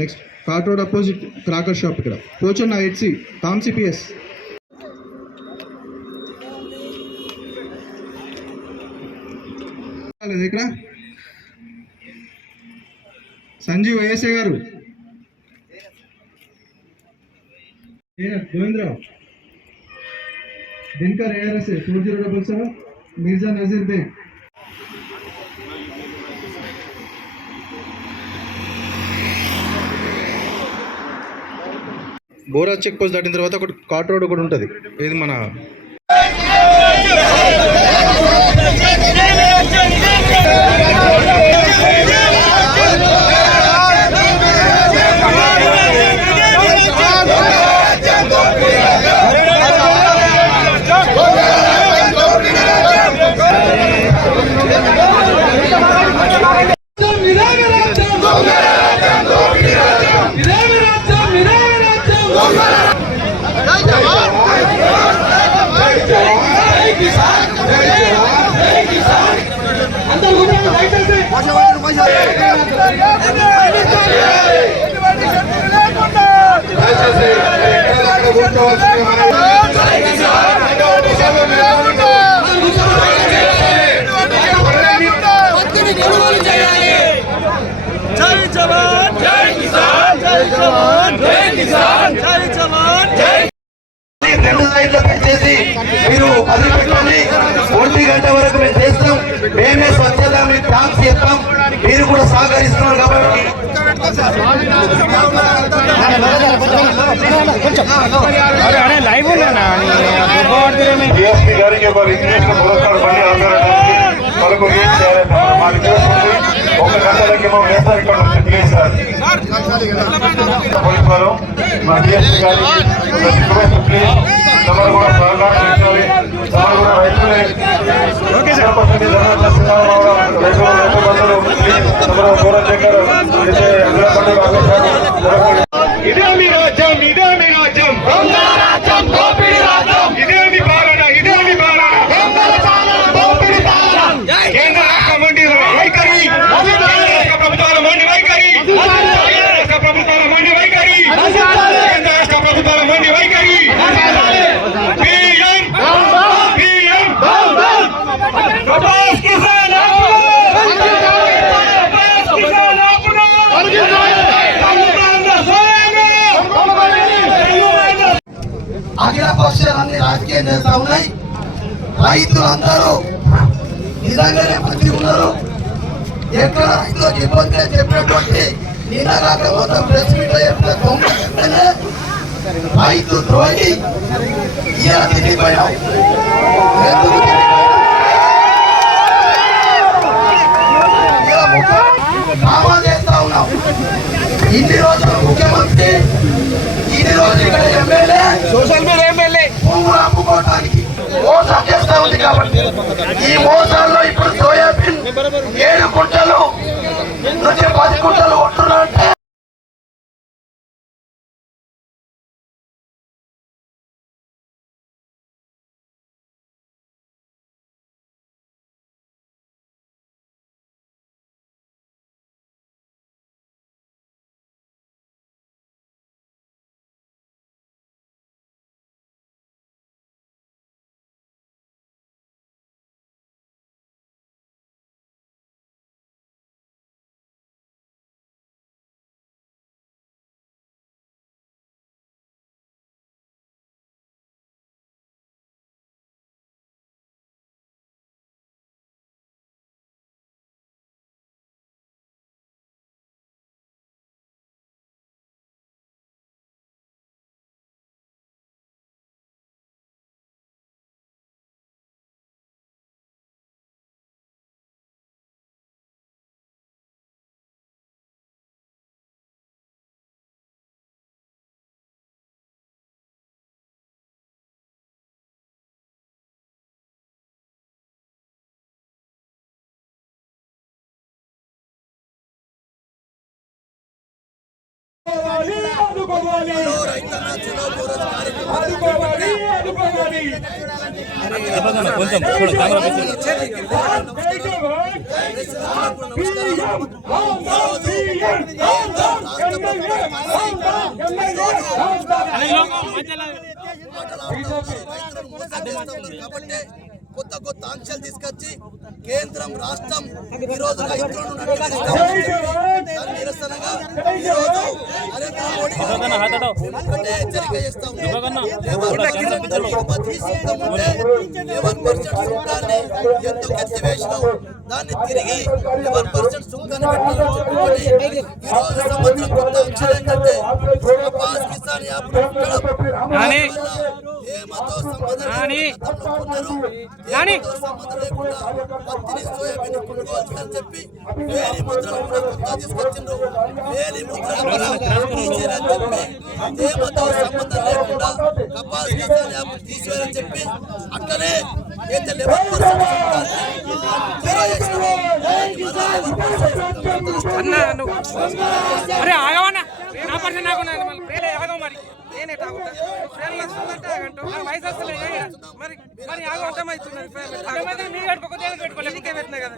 Next cart road opposite cracker shop ఇక్కడ Pochanna eight C టామ్ CPS ఇక్కడ. సంజీవ్ వైఎస్ఏ గారు. Govindarao. Dinakar ARSA two zero double seven Mirza Nazeer Baig. Bora check post దాటిన తర్వాత ఒకటి cot road ఒకటి ఉంటుంది. ఇది మన మీరు అది పెట్టుకోండి ఒంటి గంట వరకు మేము చేస్తాం మేమే స్వచ్ఛత మీకు ఇస్తాం మీరు కూడా సహకరిస్తున్నారు కాబట్టి. డిఎస్పీ గారికి ఒక పురస్కారం బండి ఆపేయడానికి మనకు రీచ్ చేయాలి మా రిక్వెస్ట్ ఉంది. ఒక గంటలకి మా వేస్తారు ఇక్కడ సార్ మా డిఎస్పీ గారికి రిక్వెస్ట్ ప్లీజ్ తమరు కూడా సహకారం చేయాలి. తమరు ప్లీజ్ తమరు దూరం అయితే ఎదురు పండుగ ఆపేశారు ఇదే మీ రాజ్యం ఇదే మీ రాజ్యం ఇదే మీ పాలన ఇదే మీ పాలన కేంద్ర రాష్ట్ర మండి వైఖరి కేంద్ర రాష్ట్ర ప్రభుత్వాల మండి వైఖరి కేంద్ర రాష్ట్ర ప్రభుత్వాల మండి వైఖరి కేంద్ర రాష్ట్ర ప్రభుత్వాల మండి వైఖరి పిఎం పిఎం ప్రభాస్ కిసాన్ ఆపుడు! ప్రభాస్ కిసాన్ ఆపుడు! తెలంగాణ సోయాను! తెలంగాణ అఖిల పక్షాలన్నీ రాజకీయ నేతలు ఉన్నాయి. రైతులందరూ నిజంగానే మంచి ఉన్నారు. ఎక్కడ రైతులకు ఇబ్బంది అని చెప్పినటువంటి నిన్నగాక మొత్తం ప్రెస్ మీట్ చెప్పిన తొమ్మిది రైతు ద్రోహి ఇలా తిరిగిపోయాం. డ్రామా చేస్తా ఉన్నాం. ఇన్ని రోజులు ముఖ్యమంత్రి ఇన్ని రోజులు ఇక్కడ ఎమ్మెల్యే. సోషల్ మీడియా భూములు అమ్ముకోవటానికి మోసం చేస్తా ఉంది కాబట్టి ఈ మోసాల్లో ఇప్పుడు సోయాబీన్ ఏడు కుంటలు నుంచి పది కుంటలు కొంటున్నారంటే అంటే కాబట్టి కొత్త కొత్త ఆంక్షలు తీసుకొచ్చి కేంద్రం రాష్ట్రం ఈ రోజు రైతులను నిరసనగా ఈ లెవెన్ పర్సెంట్ సుంకాన్ని ఎందుకు ఎత్తివేసినావు దాన్ని తిరిగి లెవెన్ పర్సెంట్ సుంకాన్ని పెట్టాలని చెప్పుకొని ఈ రోజు సంవత్సరం కొత్త కపాస్ కిసాన్ యాప్ చెప్పి వేలి ముద్రలు కూడా కొత్త తీసుకొచ్చిండ్రు. వేలి ముద్రలు కూడా తీసేయాలని చెప్పి ఏమతో సంబంధం లేకుండా కపాస్ యాప్ తీసేయాలని చెప్పి అట్లనే అయితే లెవెన్ పర్సెంట్ అరే ఆగవన్నా. నా పర్సన్ నాకు ఉన్నది మళ్ళీ ఆగవు మరి. నేనే తాగుతా. మరి మరి ఆగవు అర్థమవుతున్నది మీరు పెట్టుకోలేదు పెట్టినా కదా?